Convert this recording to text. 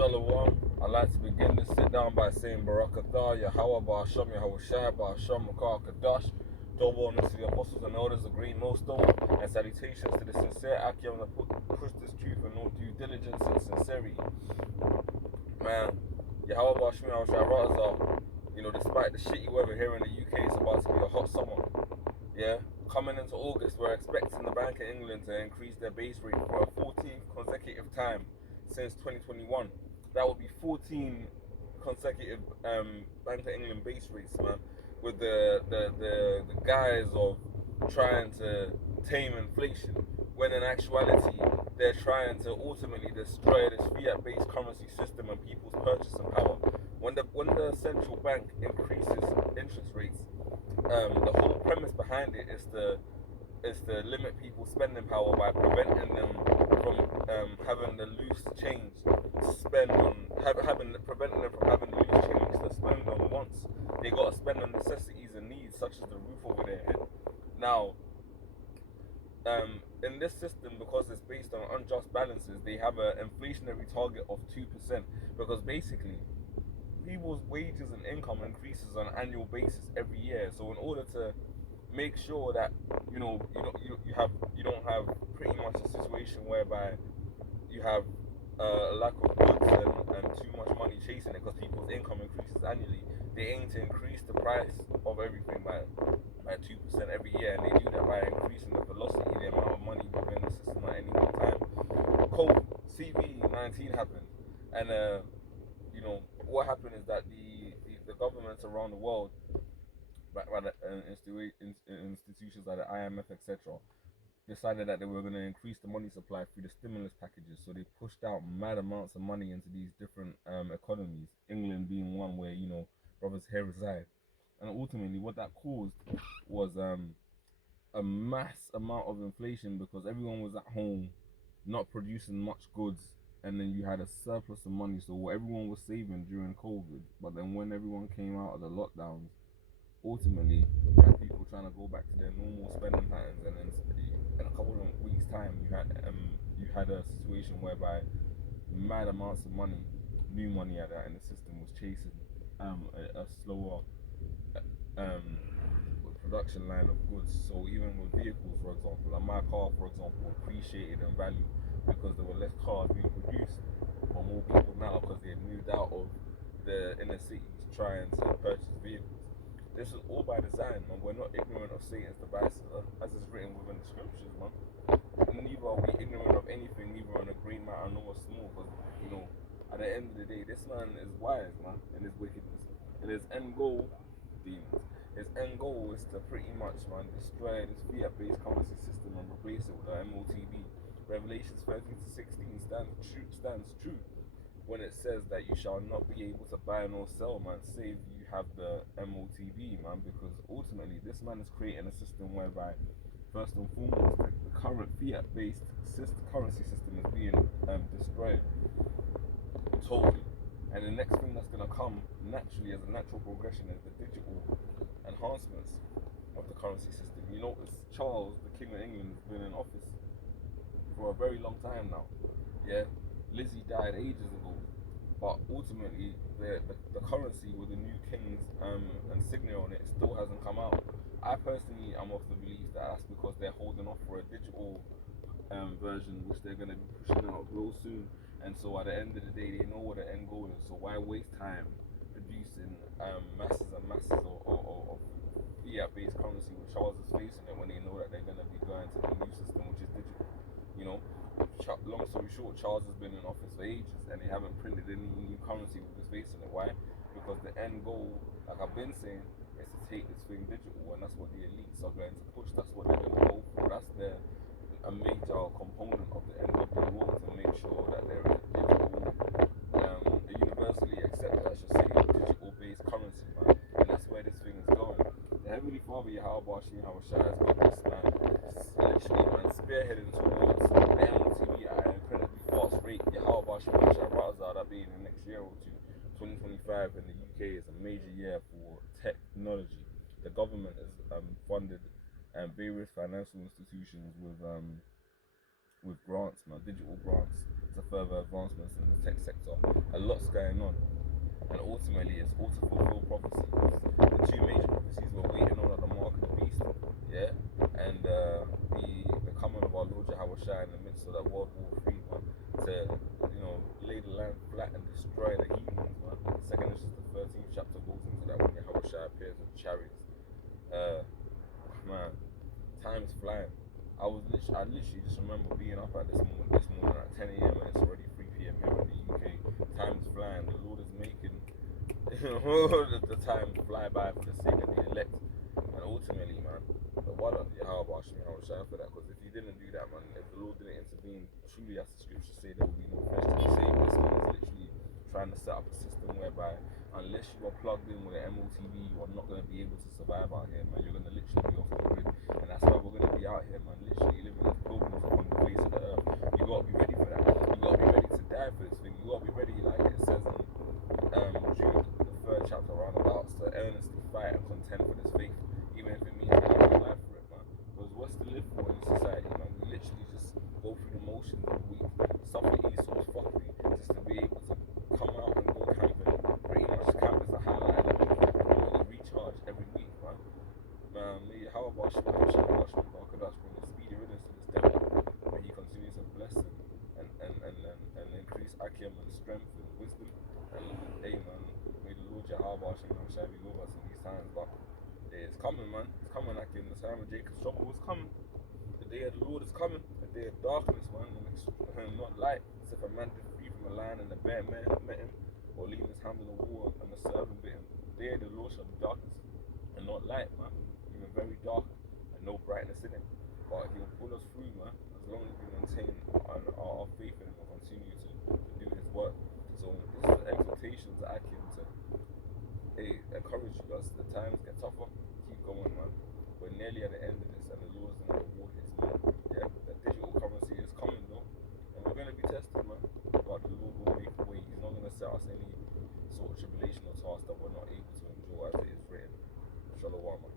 Shalom. I'd like to begin this sit down by saying Barakatah, Yahweh, Ba'asham, Yahushai, Ba'asham, Makar, Kadash, double honor to the apostles and elders, the great millstone, and salutations to the sincere Akim that push this truth with no due diligence and sincerity. Man, Yahweh, Ba'asham, Yahushai, Razah, despite the shitty weather here in the UK, it's about to be a hot summer. Yeah, coming into August, we're expecting the Bank of England to increase their base rate for a 14th consecutive time since 2021. That would be 14 consecutive Bank of England base rates, man, with the guise of trying to tame inflation, when in actuality they're trying to ultimately destroy this fiat-based currency system and people's purchasing power. When the central bank increases interest rates, the whole premise behind it is to limit people's spending power by preventing them from having the loose change to spend on, preventing them from having the loose change to spend on wants. They got to spend on necessities and needs such as the roof over their head. Now, in this system, because it's based on unjust balances, they have an inflationary target of 2%, because basically people's wages and income increases on an annual basis every year. So in order to make sure that you don't have pretty much a situation whereby you have a lack of goods and too much money chasing it, because people's income increases annually, they aim to increase the price of everything by 2% every year, and they do that by increasing the velocity, the amount of money within the system at any one time. COVID, CBDCs happened, and what happened is that the governments around the world, by the institutions like the IMF, etc., decided that they were going to increase the money supply through the stimulus packages. So they pushed out mad amounts of money into these different economies, England being one where brothers here reside. And ultimately what that caused was a mass amount of inflation, because everyone was at home not producing much goods, and then you had a surplus of money. So what everyone was saving during COVID, but then when everyone came out of the lockdowns, ultimately you had people trying to go back to their normal spending patterns, and then in a couple of weeks time you had a situation whereby mad amounts of money, new money at that in the system, was chasing a slower production line of goods. So even with vehicles, for example, like my car, for example, appreciated in value because there were less cars being produced, but more people now, because they had moved out of the inner cities trying to purchase vehicles. This is all by design, man. We're not ignorant of Satan's devices, as is written within the scriptures, man. Neither are we ignorant of anything, neither on a great matter nor a small, because at the end of the day, this man is wise, man, in his wickedness. And his end goal, demons. His end goal is to pretty much, man, destroy this fiat-based currency system and replace it with the MOTB. Revelations 13 to 16 stands true when it says that you shall not be able to buy nor sell, man, save you have the MOTB, man, because ultimately this man is creating a system whereby, first and foremost, the current fiat-based currency system is being destroyed totally. And the next thing that's going to come naturally as a natural progression is the digital enhancements of the currency system. You notice Charles, the King of England, has been in office for a very long time now. Yeah, Lizzie died ages ago, but ultimately the currency with the new king's insignia on it still hasn't come out. I personally am of the belief that that's because they're holding off for a digital version, which they're going to be pushing out real soon. And so at the end of the day, they know what the end goal is. So why waste time producing masses and masses of fiat-based currency with Charles is facing it, when they know that they're going to be going to the new system, which is digital? Long story short, Charles has been in office for ages, and they haven't printed any new currency with his face on it. Why? Because the end goal, like I've been saying, is to take this thing digital, and that's what the elites are going to push. That's what they're going to go for. That's a major component of the NWO, to make sure that there is a universally accepted, I should say, digital-based currency, man. And that's where this thing is going. The Heavenly Father, Yahweh Shai, has got this man literally, man, spearheading towards the MTV at an incredibly fast rate. Yahweh Shai, that being in the next year or two. 2025 in the UK is a major year for technology. The government has funded various financial institutions with with grants, man, digital grants to further advancements in the tech sector. A lot's going on, and ultimately it's all to fulfill prophecy. The two major prophecies we're waiting on are the mark of the beast, yeah, and the coming of our Lord Yahweh Shai in the midst of that World War III, man, to lay the land flat and destroy the heathens, man. Second is just the 13th chapter goes into that when Yahweh Shai appears with chariots. Man, time's flying. I literally just remember being up at this morning at 10 a.m. and it's already 3 p.m. here in the UK. Time's flying. The Lord is making the time fly by for the sake of the elect. And ultimately, man, but what up, Yahweh Shai for that? Because if you didn't do that, man, if the Lord didn't intervene, truly, as the scriptures say, there will be no flesh to be saved. This man is literally trying to set up a system whereby, unless you are plugged in with an MOTV, you are not going to be able to survive out here, man. You're going to literally be off the grid, and that's why we're going to be out here, man. Literally living as pilgrims upon the face of the earth. You got to be ready for that. You got to be ready to die for this thing. You got to be ready, like it says in Jude, the 3rd chapter, roundabouts, to earnestly fight and contend for this faith, even if it means giving your life for it, man. Because what's to live for in this society, man? We literally just go through the motions of the week, suffer Esau's fuckery, just to be able to come out and go camping. Pretty much camp is the highlight of the week, the recharge every week, man. May how about Barkadash bring a speedy riddance to this devil, may he continues to bless him and increase acumen and strength and wisdom. And hey, man, may the Lord Yahweh shall be with us in these times. But it's coming, man. It's coming. Like in the time of Jacob's trouble, it's coming. The day of the Lord is coming. The day of darkness, man, and not light. As if a man be free from a lion and a bear met him, or leaving his hand on the wall and the servant bit him. The day of the Lord shall be darkness and not light, man. Even very dark and no brightness in it. But he'll pull us through, man, as long as we maintain our faith in him and continue to do his work. So this is an exhortation to Akim to encourage you as the times get tougher. Keep going, man. We're nearly at the end of this, and the Lord is going to reward his men. Yeah, the digital currency is coming, though, and we're going to be tested, man. But the Lord will make a way. He's not going to set us any sort of tribulation or task that we're not able to endure, as it is written. Shalom.